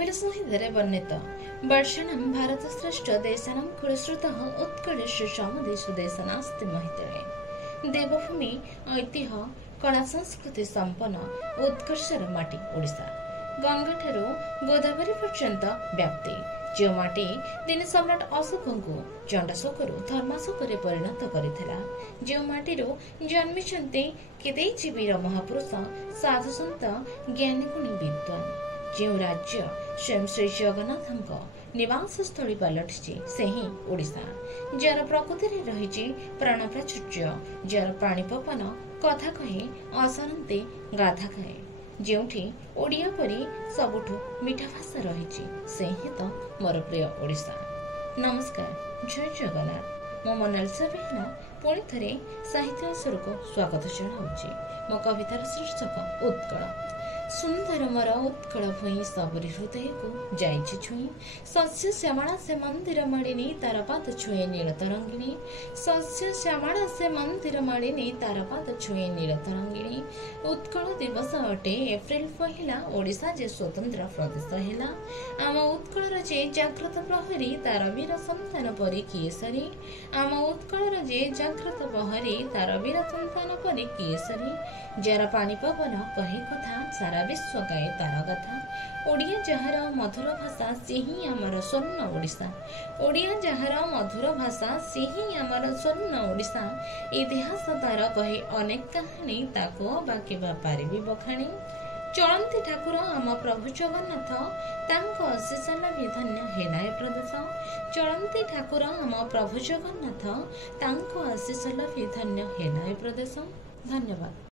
कपिल संहिते वर्णित वर्षाणां भारतश्रेष्ठ देशानां कुलश्रुतः उत्कलश्रेष्ठमदेषु देशनास्ति महितळे देवभूमि ऐतिह्य कला संस्कृति संपन्न उत्कर्षर माटी ओडिशा गंगा ठारू गोदावरी पर्यंत व्याप्ति जो माटी दिन सम्राट अशोक को चंडाशोकरू धर्माशोक परिणत करथिला जो माटीरू जन्मिछन्ते केते वीर महापुरुष साधु संत ज्ञानी गुणी विद्वान जो राज्य स्वयं श्री जगन्नाथ निवास स्थली पलटि से ही ओडिशा जार प्रकृति रही प्राण प्राचुर्य जार पाणी पवन कथा कहे असरते गाधा कहे जोठी ओडिया परी सबुठु मीठा भाषा रही से ही तो मोर प्रिय ओडिशा। नमस्कार, जय जगन्नाथ। मो मोनालिसा बेहना पुणी थे साहित्य स्वर को स्वागत जनाऊँगी। मो कवितार शीर्षक उत्कल। सुंदर मोर उत्कल भूई सबरी हृदय को जाइछि छुई शस्य श्यामला से मंदिर मालिनी तार पाद छुए नील तरंगिणी शस्य श्यामला से मंदिर मालिनी तार पाद छुए नील तरंगिणी उत्कल दिवस अटे एप्रिल पहिला ओडिशा जे स्वतंत्र प्रदेश हेला आम उत्कलर जे जाग्रत प्रहरी तार वीर संतान परी किए सरी आम उत्कलर जे जाग्रत प्रहरी तार वीर संतान परी किए सरी जार पानी पवन कहे कथा सारा विश्व गाए तार कथा ओडिया जहार मधुर भाषा से ही आमर स्वर्ण ओडिशा ओडिया जहार मधुर भाषा से ही आमर स्वर्ण ओडिशा इतिहास तार कहे अनेक कहानी ताको बाकी पारिबी बखाणी चलंती ठाकुर आम प्रभु जगन्नाथ तांको आशीष लाभि धन्य हेलाए प्रदेश चलंती ठाकुर आम प्रभु जगन्नाथ तांको आशीष लाभि धन्य हेलाए प्रदेश। धन्यवाद।